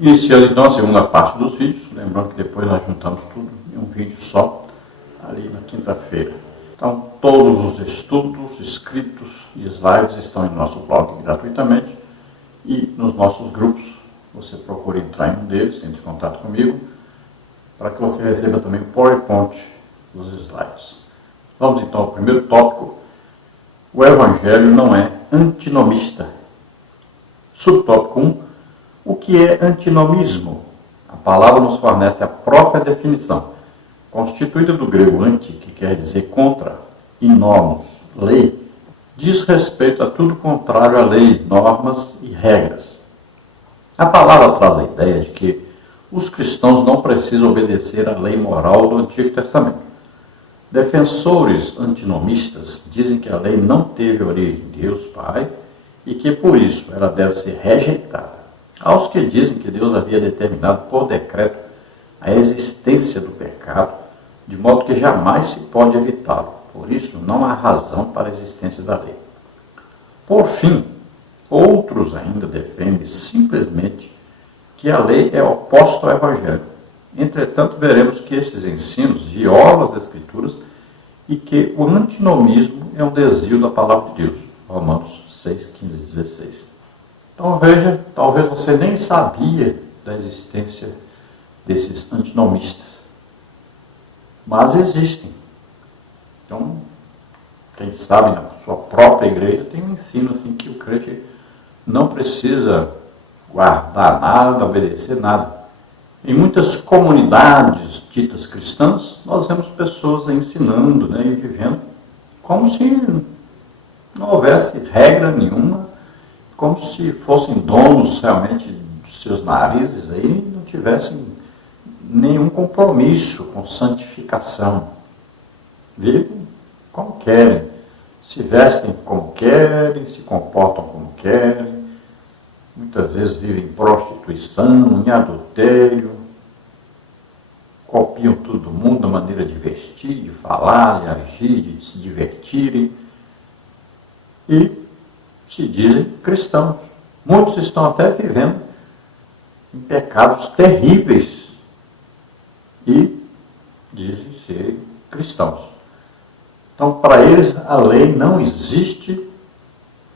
Iniciando então a segunda parte dos vídeos, lembrando que depois nós juntamos tudo em um vídeo só, ali na quinta-feira. Então, todos os estudos, escritos e slides estão em nosso blog gratuitamente e nos nossos grupos. Você procura entrar em um deles, entre em contato comigo, para que você receba também o PowerPoint dos slides. Vamos então ao primeiro tópico. O Evangelho não é antinomista. Subtópico 1. O que é antinomismo? A palavra nos fornece a própria definição, constituída do grego anti, que quer dizer contra, e nomos, lei, diz respeito a tudo contrário à lei, normas e regras. A palavra traz a ideia de que os cristãos não precisam obedecer à lei moral do Antigo Testamento. Defensores antinomistas dizem que a lei não teve origem em Deus Pai e que, por isso, ela deve ser rejeitada. Aos que dizem que Deus havia determinado por decreto a existência do pecado, de modo que jamais se pode evitá-lo. Por isso, não há razão para a existência da lei. Por fim, outros ainda defendem simplesmente que a lei é oposta ao Evangelho. Entretanto, veremos que esses ensinos violam as Escrituras e que o antinomismo é um desvio da palavra de Deus. Romanos 6, 15 e 16. Então veja, talvez você nem sabia da existência desses antinomistas. Mas existem. Então, quem sabe na sua própria igreja tem um ensino assim que o crente não precisa guardar nada, obedecer nada. Em muitas comunidades ditas cristãs, nós vemos pessoas ensinando, e vivendo como se não houvesse regra nenhuma, como se fossem donos realmente dos seus narizes aí, e não tivessem nenhum compromisso com santificação. Vivem como querem, se vestem como querem, se comportam como querem, muitas vezes vivem em prostituição, em adultério, copiam todo mundo da maneira de vestir, de falar, de agir, de se divertirem e se dizem cristãos. Muitos estão até vivendo em pecados terríveis e dizem ser cristãos. Então, para eles, a lei não existe,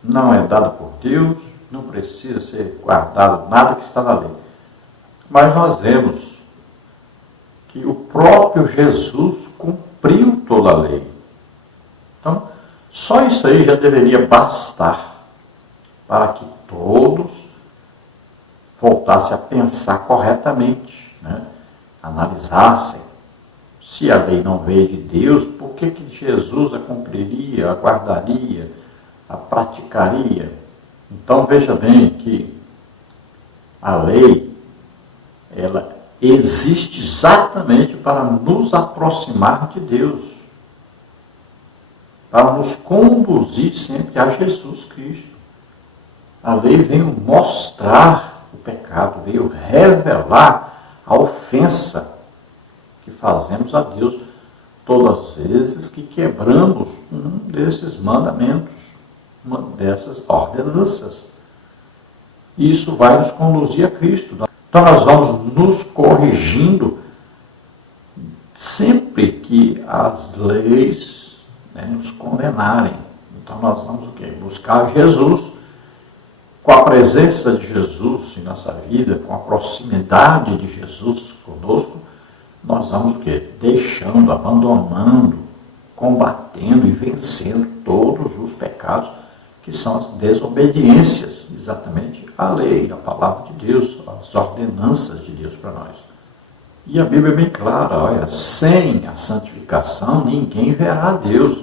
não é dada por Deus, não precisa ser guardado nada que está na lei. Mas nós vemos que o próprio Jesus cumpriu toda a lei. Então, só isso aí já deveria bastar para que todos voltassem a pensar corretamente, analisassem. Se a lei não veio de Deus, por que Jesus a cumpriria, a guardaria, a praticaria? Então veja bem que a lei, ela existe exatamente para nos aproximar de Deus, para nos conduzir sempre a Jesus Cristo. A lei veio mostrar o pecado, veio revelar a ofensa que fazemos a Deus todas as vezes que quebramos um desses mandamentos, uma dessas ordenanças. Isso vai nos conduzir a Cristo. Então nós vamos nos corrigindo sempre que as leis nos condenarem. Então nós vamos o quê? Buscar Jesus. Com a presença de Jesus em nossa vida, com a proximidade de Jesus conosco, nós vamos o quê? Deixando, abandonando, combatendo e vencendo todos os pecados que são as desobediências, exatamente à lei, à palavra de Deus, às ordenanças de Deus para nós. E a Bíblia é bem clara, olha, sem a santificação ninguém verá a Deus.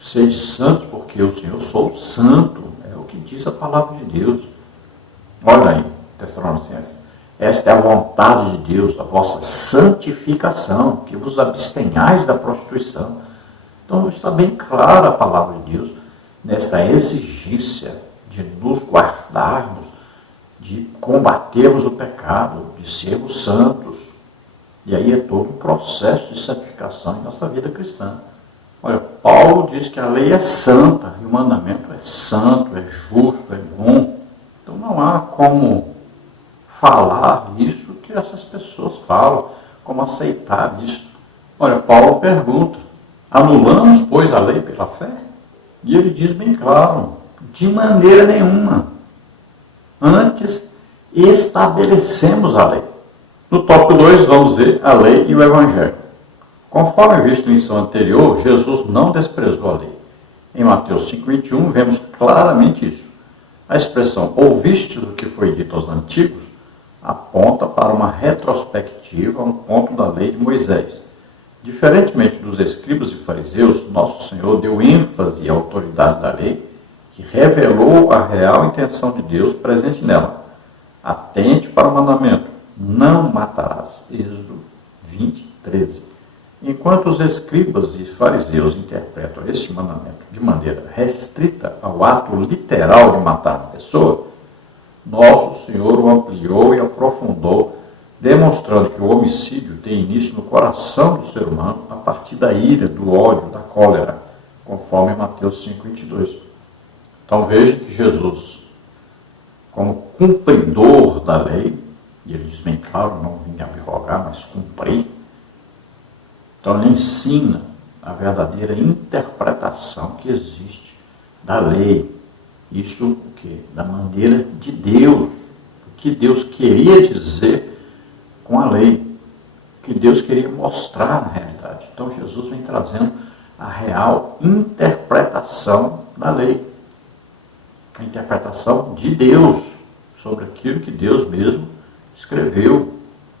Sede santos porque eu, Senhor, sou santo. Que diz a palavra de Deus. Olha aí, Tessalonicenses. Esta é a vontade de Deus, a vossa santificação, que vos abstenhais da prostituição. Então está bem clara a palavra de Deus nesta exigência de nos guardarmos, de combatermos o pecado, de sermos santos. E aí é todo um processo de santificação em nossa vida cristã. Olha, Paulo diz que a lei é santa, e o mandamento é santo, é justo, é bom. Então não há como falar isso que essas pessoas falam, como aceitar isso. Olha, Paulo pergunta, anulamos, pois, a lei pela fé? E ele diz bem claro, de maneira nenhuma. Antes, estabelecemos a lei. No tópico 2, vamos ver a lei e o evangelho. Conforme visto em lição anterior, Jesus não desprezou a lei. Em Mateus 5,21, vemos claramente isso. A expressão, ouvistes o que foi dito aos antigos, aponta para uma retrospectiva a um ponto da lei de Moisés. Diferentemente dos escribas e fariseus, nosso Senhor deu ênfase à autoridade da lei, que revelou a real intenção de Deus presente nela. Atente para o mandamento, não matarás. Êxodo 20:13. Enquanto os escribas e fariseus interpretam este mandamento de maneira restrita ao ato literal de matar uma pessoa, nosso Senhor o ampliou e aprofundou, demonstrando que o homicídio tem início no coração do ser humano a partir da ira, do ódio, da cólera, conforme Mateus 5,22. Então veja que Jesus, como cumpridor da lei, e ele diz bem claro, não vim abrogar, mas cumprir, então ele ensina a verdadeira interpretação que existe da lei. Isso o quê? Da maneira de Deus, o que Deus queria dizer com a lei, o que Deus queria mostrar na realidade. Então Jesus vem trazendo a real interpretação da lei, a interpretação de Deus sobre aquilo que Deus mesmo escreveu.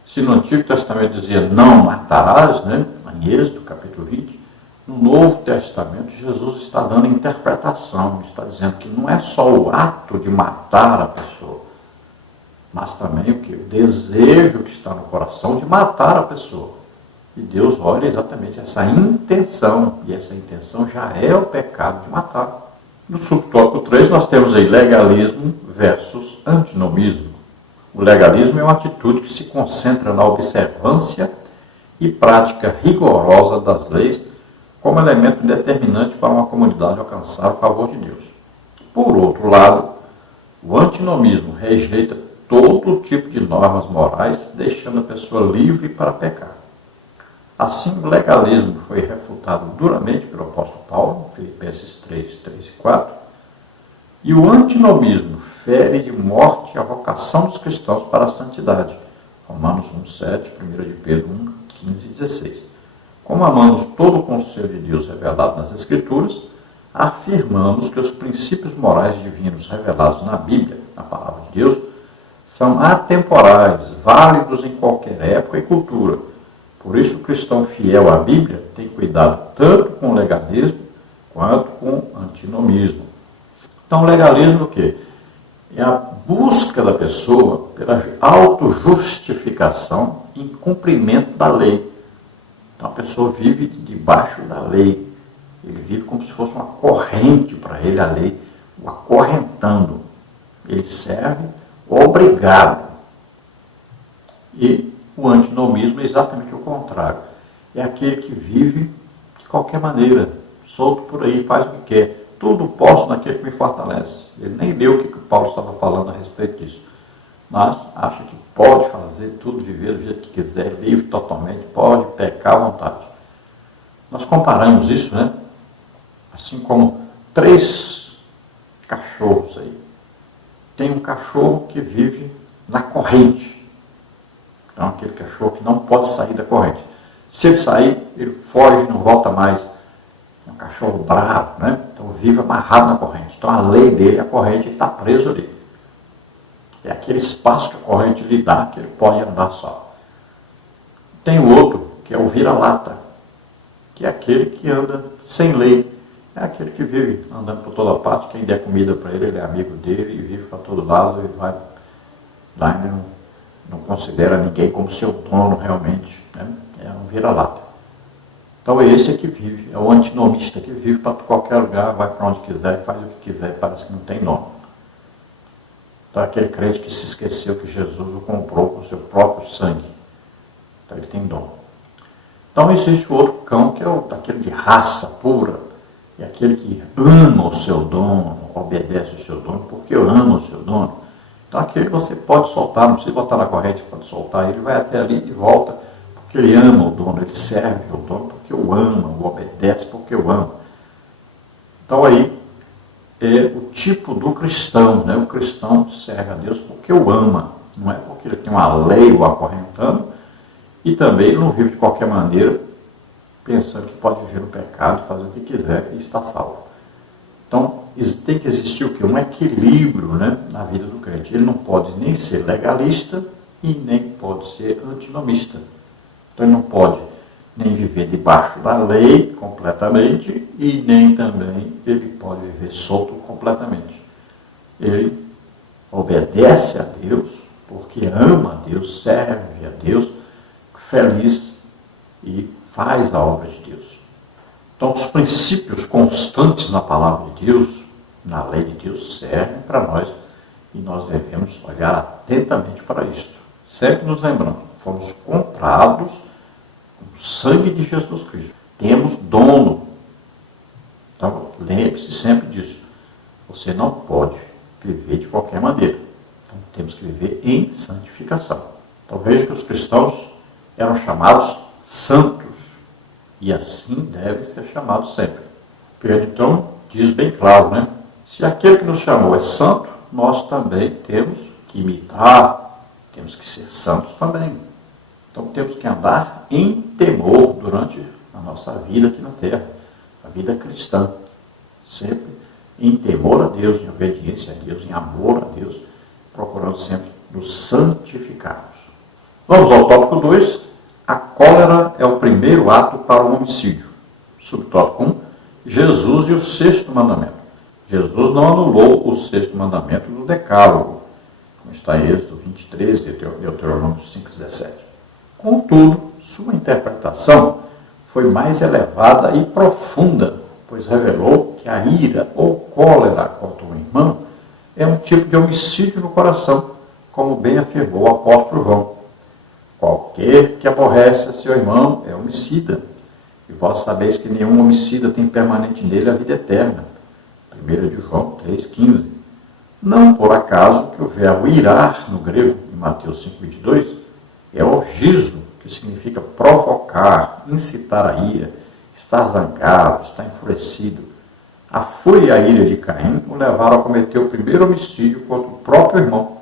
Se no Antigo Testamento dizia não matarás, né? Em Êxodo, capítulo 20, no Novo Testamento Jesus está dando interpretação, está dizendo que não é só o ato de matar a pessoa, mas também o que? O desejo que está no coração de matar a pessoa. E Deus olha exatamente essa intenção, e essa intenção já é o pecado de matar. No subtópico 3 nós temos aí legalismo versus antinomismo. O legalismo é uma atitude que se concentra na observância e prática rigorosa das leis como elemento determinante para uma comunidade alcançar o favor de Deus. Por outro lado, o antinomismo rejeita todo tipo de normas morais, deixando a pessoa livre para pecar. Assim, o legalismo foi refutado duramente pelo apóstolo Paulo, Filipenses 3, 3 e 4, e o antinomismo fere de morte a vocação dos cristãos para a santidade, Romanos 1, 7, 1 de Pedro 1, 15 e 16. Como amamos todo o conselho de Deus revelado nas Escrituras, afirmamos que os princípios morais divinos revelados na Bíblia, na Palavra de Deus, são atemporais, válidos em qualquer época e cultura. Por isso, o cristão fiel à Bíblia tem cuidado tanto com o legalismo quanto com o antinomismo. Então, o legalismo é o quê? É a busca da pessoa pela autojustificação em cumprimento da lei. Então, a pessoa vive debaixo da lei. Ele vive como se fosse uma corrente para ele, a lei, o acorrentando. Ele serve obrigado. E o antinomismo é exatamente o contrário. É aquele que vive de qualquer maneira, solto por aí, faz o que quer. Tudo posso naquele que me fortalece. Ele nem leu o que o Paulo estava falando a respeito disso. Mas acha que pode fazer tudo, viver do jeito que quiser, livre totalmente, pode pecar à vontade. Nós comparamos isso, né? Assim como 3 cachorros aí. Tem um cachorro que vive na corrente. Então, aquele cachorro que não pode sair da corrente. Se ele sair, ele foge e não volta mais. É um cachorro bravo, né? Então, vive amarrado na corrente. Então, a lei dele, a corrente, ele está preso ali. É aquele espaço que a corrente lhe dá, que ele pode andar só. Tem o outro, que é o vira-lata, que é aquele que anda sem lei. É aquele que vive andando por toda parte, quem der comida para ele, ele é amigo dele, e vive para todo lado, e vai lá e não considera ninguém como seu dono realmente. Né? É um vira-lata. Então é esse que vive, é o antinomista que vive para qualquer lugar, vai para onde quiser, faz o que quiser, parece que não tem nome. Então é aquele crente que se esqueceu que Jesus o comprou com o seu próprio sangue. Então ele tem dom. Então existe o outro cão, que é aquele de raça pura, é aquele que ama o seu dono, obedece o seu dono, porque ama o seu dono. Então aquele você pode soltar, não precisa botar na corrente, pode soltar, ele vai até ali e volta, porque ele ama o dono, ele serve o dono porque o ama, o obedece porque o ama. Então aí é o tipo do cristão, né? O cristão serve a Deus porque o ama, não é porque ele tem uma lei o acorrentando, e também ele não vive de qualquer maneira, pensando que pode viver no pecado, fazer o que quiser e está salvo. Então, tem que existir o quê? Um equilíbrio, né, na vida do crente. Ele não pode nem ser legalista e nem pode ser antinomista. Então, ele não pode nem viver debaixo da lei completamente e nem também ele pode viver solto completamente. Ele obedece a Deus porque ama a Deus, serve a Deus, feliz e faz a obra de Deus. Então, os princípios constantes na palavra de Deus, na lei de Deus, servem para nós e nós devemos olhar atentamente para isto. Sempre nos lembrando, fomos comprados com o sangue de Jesus Cristo. Temos dono. Então, lembre-se sempre disso. Você não pode viver de qualquer maneira. Então, temos que viver em santificação. Então, veja que os cristãos eram chamados santos. E assim deve ser chamado sempre. Pedro, então, diz bem claro, né? Se aquele que nos chamou é santo, nós também temos que imitar, temos que ser santos também. Então, temos que andar em temor durante a nossa vida aqui na terra, a vida cristã. Sempre em temor a Deus, em obediência a Deus, em amor a Deus, procurando sempre nos santificarmos. Vamos ao tópico 2. A cólera é o primeiro ato para o homicídio. Subtópico 1. Jesus e o sexto mandamento. Jesus não anulou o sexto mandamento do decálogo, como está em Êxodo 23 e Deuteronômio 5,17. Contudo, sua interpretação foi mais elevada e profunda, pois revelou que a ira ou cólera contra o irmão é um tipo de homicídio no coração, como bem afirmou o apóstolo João. Qualquer que aborrece a seu irmão é homicida, e vós sabeis que nenhum homicida tem permanente nele a vida eterna. 1 de João 3,15. Não por acaso que o verbo irar, no grego, em Mateus 5,22, é orgizo, que significa provocar, incitar a ira, estar zangado, estar enfurecido. A fúria e a ira de Caim o levaram a cometer o primeiro homicídio contra o próprio irmão.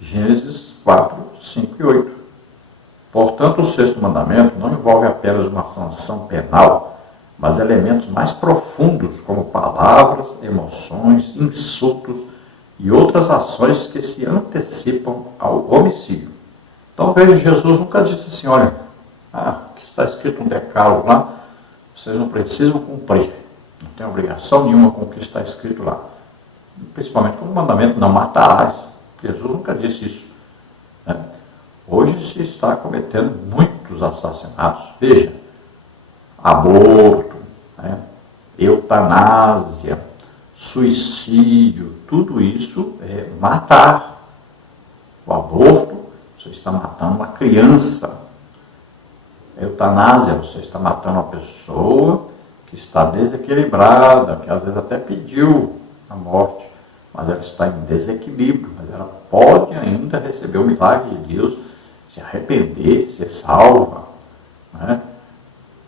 Gênesis 4, 5 e 8. Portanto, o sexto mandamento não envolve apenas uma sanção penal, mas elementos mais profundos, como palavras, emoções, insultos e outras ações que se antecipam ao homicídio. Então, veja, Jesus nunca disse assim, olha, que está escrito um decálogo lá, vocês não precisam cumprir, não tem obrigação nenhuma com o que está escrito lá. Principalmente como o mandamento, não matarás. Jesus nunca disse isso, né? Hoje se está cometendo muitos assassinatos. Veja, aborto, né? Eutanásia, suicídio, tudo isso é matar. O aborto, você está matando uma criança. A eutanásia, você está matando uma pessoa que está desequilibrada, que às vezes até pediu a morte, mas ela está em desequilíbrio, mas ela pode ainda receber o milagre de Deus, se arrepender, ser salva, né?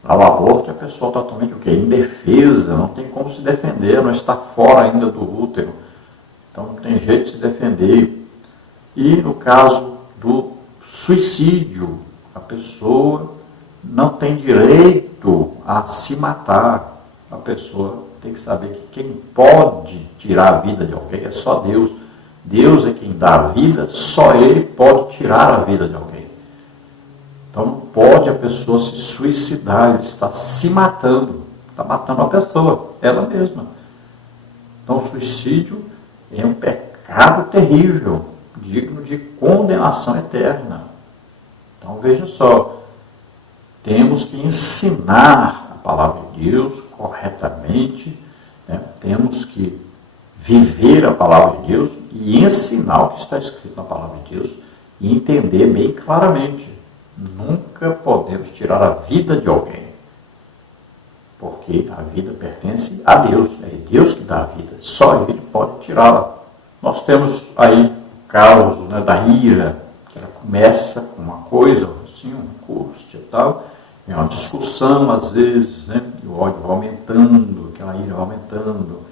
Lá o aborto, a pessoa totalmente o quê? Indefesa, não tem como se defender, não está fora ainda do útero, então não tem jeito de se defender. E no caso do suicídio, a pessoa não tem direito a se matar, a pessoa tem que saber que quem pode tirar a vida de alguém é só Deus. Deus é quem dá a vida, só Ele pode tirar a vida de alguém. Então não pode a pessoa se suicidar, ele está se matando, está matando a pessoa, ela mesma. Então o suicídio é um pecado terrível, digno de condenação eterna. Então veja só, temos que ensinar a palavra de Deus corretamente, né? Temos que viver a palavra de Deus e ensinar o que está escrito na palavra de Deus e entender bem claramente. Nunca podemos tirar a vida de alguém, porque a vida pertence a Deus, é Deus que dá a vida, só Ele pode tirá-la. Nós temos aí caos, né, da ira, que ela começa com uma coisa, assim, uma angústia e tal, é uma discussão às vezes, né, e o ódio vai aumentando, aquela ira vai aumentando,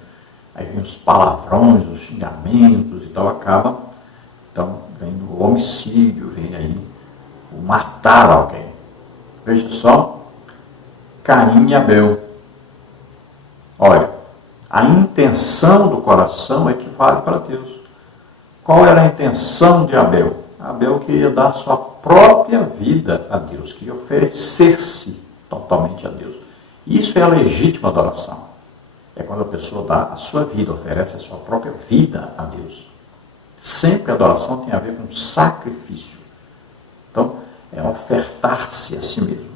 aí vem os palavrões, os xingamentos e tal, acaba, então vem o homicídio, vem aí o matar alguém. Veja só, Caim e Abel. Olha, a intenção do coração é que vale para Deus. Qual era a intenção de Abel? Abel queria dar sua própria vida a Deus, queria oferecer-se totalmente a Deus. Isso é a legítima adoração. É quando a pessoa dá a sua vida, oferece a sua própria vida a Deus. Sempre a adoração tem a ver com sacrifício. Então, é ofertar-se a si mesmo.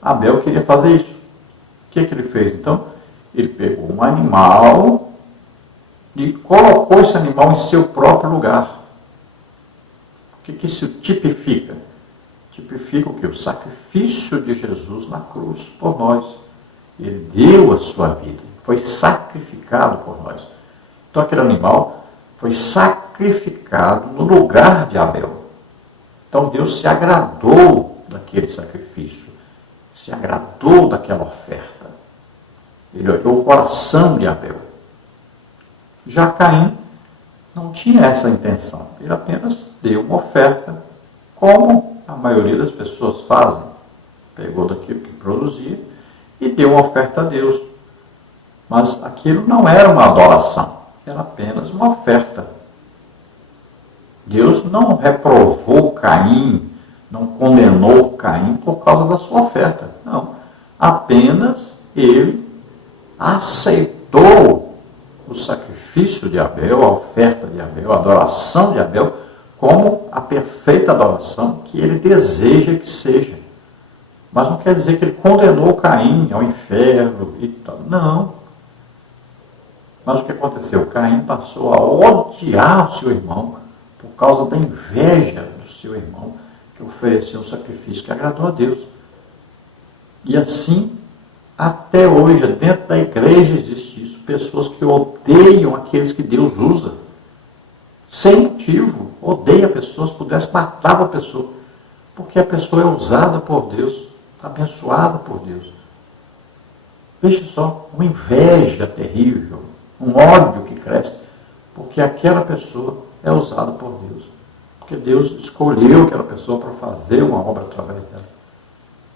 Abel queria fazer isso. O que ele fez então? Ele pegou um animal e colocou esse animal em seu próprio lugar. O que isso tipifica? Tipifica o quê? O sacrifício de Jesus na cruz por nós. Ele deu a sua vida, foi sacrificado por nós. Então aquele animal foi sacrificado no lugar de Abel. Então Deus se agradou daquele sacrifício, se agradou daquela oferta. Ele olhou o coração de Abel. Já Caim não tinha essa intenção. Ele apenas deu uma oferta, como a maioria das pessoas fazem. Pegou daquilo que produzia e deu uma oferta a Deus. Mas aquilo não era uma adoração, era apenas uma oferta. Deus não reprovou Caim, não condenou Caim por causa da sua oferta. Não. Apenas ele aceitou o sacrifício de Abel, a oferta de Abel, a adoração de Abel, como a perfeita adoração que ele deseja que seja. Mas não quer dizer que ele condenou Caim ao inferno e tal. Não. Mas o que aconteceu? Caim passou a odiar o seu irmão por causa da inveja do seu irmão que ofereceu um sacrifício que agradou a Deus. E assim, até hoje, dentro da igreja existe isso. Pessoas que odeiam aqueles que Deus usa. Sem motivo. Odeia a pessoa, se pudesse, matava a pessoa. Porque a pessoa é usada por Deus, abençoada por Deus. Veja só, uma inveja terrível, um ódio que cresce, porque aquela pessoa é usada por Deus. Porque Deus escolheu aquela pessoa para fazer uma obra através dela.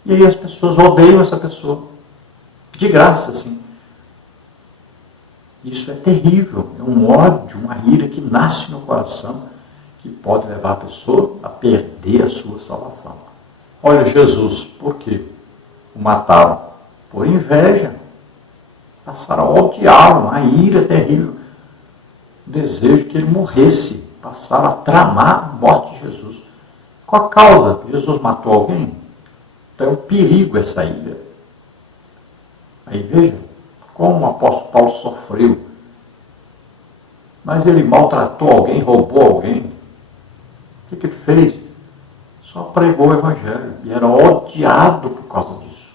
E aí as pessoas odeiam essa pessoa. De graça, sim. Isso é terrível. É um ódio, uma ira que nasce no coração, que pode levar a pessoa a perder a sua salvação. Olha, Jesus, por quê? O mataram por inveja. Passaram a odiá-lo, uma ira terrível. O desejo que ele morresse. Passaram a tramar a morte de Jesus. Qual a causa? Jesus matou alguém? Então é um perigo essa ira. Aí veja como o apóstolo Paulo sofreu. Mas ele maltratou alguém, roubou alguém. O que ele fez? Só pregou o evangelho. E era odiado por causa disso.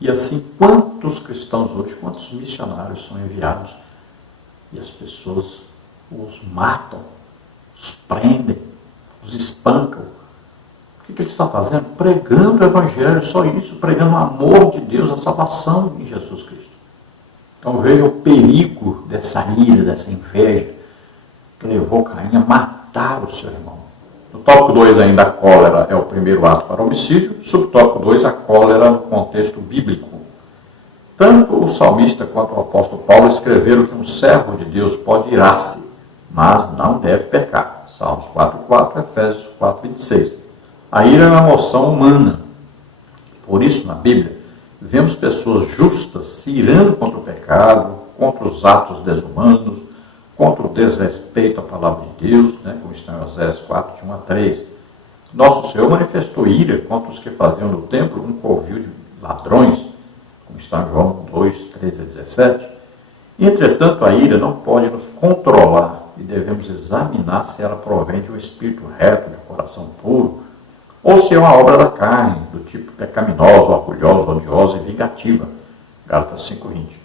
E assim, quantos cristãos hoje, quantos missionários são enviados e as pessoas os matam, os prendem, os espancam. O que ele está fazendo? Pregando o evangelho, só isso, pregando o amor de Deus, a salvação em Jesus Cristo. Então veja o perigo dessa ira, dessa inveja, que levou Caim a matar o seu irmão. No tópico 2 ainda, a cólera é o primeiro ato para o homicídio. Subtópico 2, a cólera no contexto bíblico. Tanto o salmista quanto o apóstolo Paulo escreveram que um servo de Deus pode irar-se, mas não deve pecar. Salmos 4:4, Efésios 4:26. A ira é uma emoção humana. Por isso, na Bíblia, vemos pessoas justas se irando contra o pecado, contra os atos desumanos, contra o desrespeito à palavra de Deus, como está em Oséias 4, de 1 a 3. Nosso Senhor manifestou ira contra os que faziam no templo um covil de ladrões, como está em João 2, 13 a 17. Entretanto, a ira não pode nos controlar e devemos examinar se ela provém de um espírito reto, de um coração puro, ou se é uma obra da carne, do tipo pecaminosa, orgulhosa, odiosa e vingativa. Gálatas 5:20.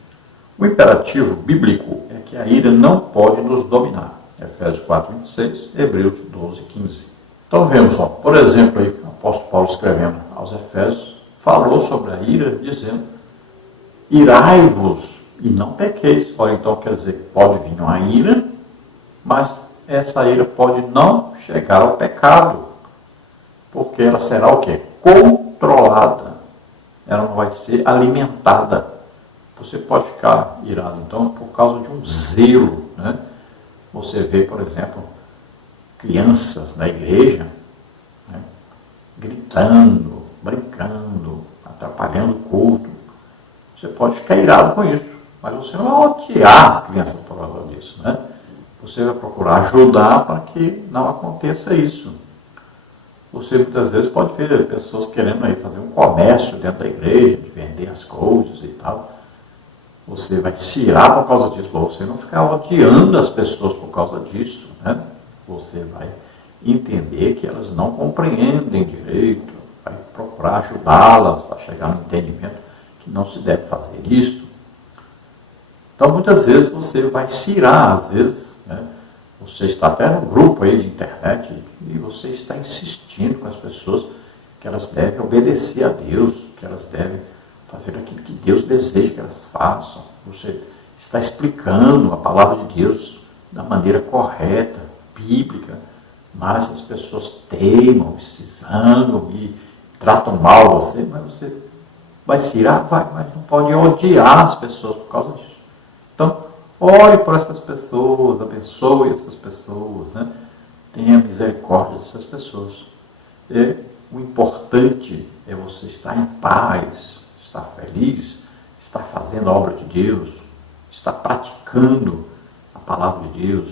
O imperativo bíblico é que a ira não pode nos dominar. Efésios 4:26, Hebreus 12:15. Então vemos, por exemplo, aí, o apóstolo Paulo escrevendo aos Efésios, falou sobre a ira, dizendo: irai-vos e não pequeis. Ora, então quer dizer, pode vir uma ira, mas essa ira pode não chegar ao pecado, porque ela será o quê? Controlada. Ela não vai ser alimentada. Você pode ficar irado, então, por causa de um zelo, né? Você vê, por exemplo, crianças na igreja, né, gritando, brincando, atrapalhando o culto. Você pode ficar irado com isso, mas você não vai odiar as crianças por causa disso, né? Você vai procurar ajudar para que não aconteça isso. Você muitas vezes pode ver pessoas querendo aí fazer um comércio dentro da igreja, de vender as coisas e tal. Você vai se irar por causa disso, você não ficar odiando as pessoas por causa disso, né? Você vai entender que elas não compreendem direito, vai procurar ajudá-las a chegar no entendimento que não se deve fazer isso. Então, muitas vezes você vai se irar, às vezes, né? Você está até no grupo aí de internet e você está insistindo com as pessoas que elas devem obedecer a Deus, que elas devem fazer aquilo que Deus deseja que elas façam. Você está explicando a palavra de Deus da maneira correta, bíblica, mas as pessoas teimam, se zangam e tratam mal você, mas você vai se irar, vai, mas não pode odiar as pessoas por causa disso. Então, ore por essas pessoas, abençoe essas pessoas, né? Tenha misericórdia dessas pessoas. E o importante é você estar em paz, estar feliz, estar fazendo a obra de Deus, estar praticando a palavra de Deus,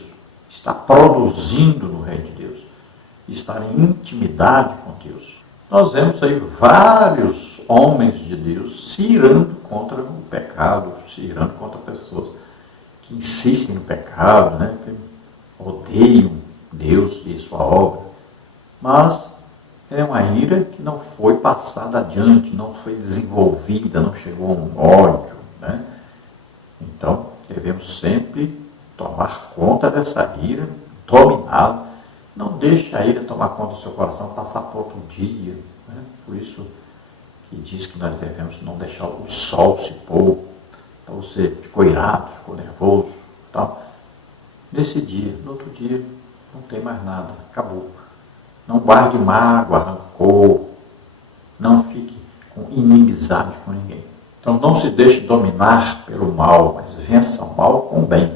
estar produzindo no reino de Deus, estar em intimidade com Deus. Nós vemos aí vários homens de Deus se irando contra o pecado, se irando contra pessoas que insistem no pecado, né, que odeiam Deus e sua obra. Mas é uma ira que não foi passada adiante, não foi desenvolvida, não chegou a um ódio, né? Então, devemos sempre tomar conta dessa ira, dominá-la. Não deixe a ira tomar conta do seu coração, passar por outro dia, né? Por isso que diz que nós devemos não deixar o sol se pôr. Então você ficou irado, ficou nervoso, tal. Nesse dia, no outro dia, não tem mais nada, acabou. Não guarde mágoa, rancor, não fique com inimizade com ninguém. Então não se deixe dominar pelo mal, mas vença o mal com o bem.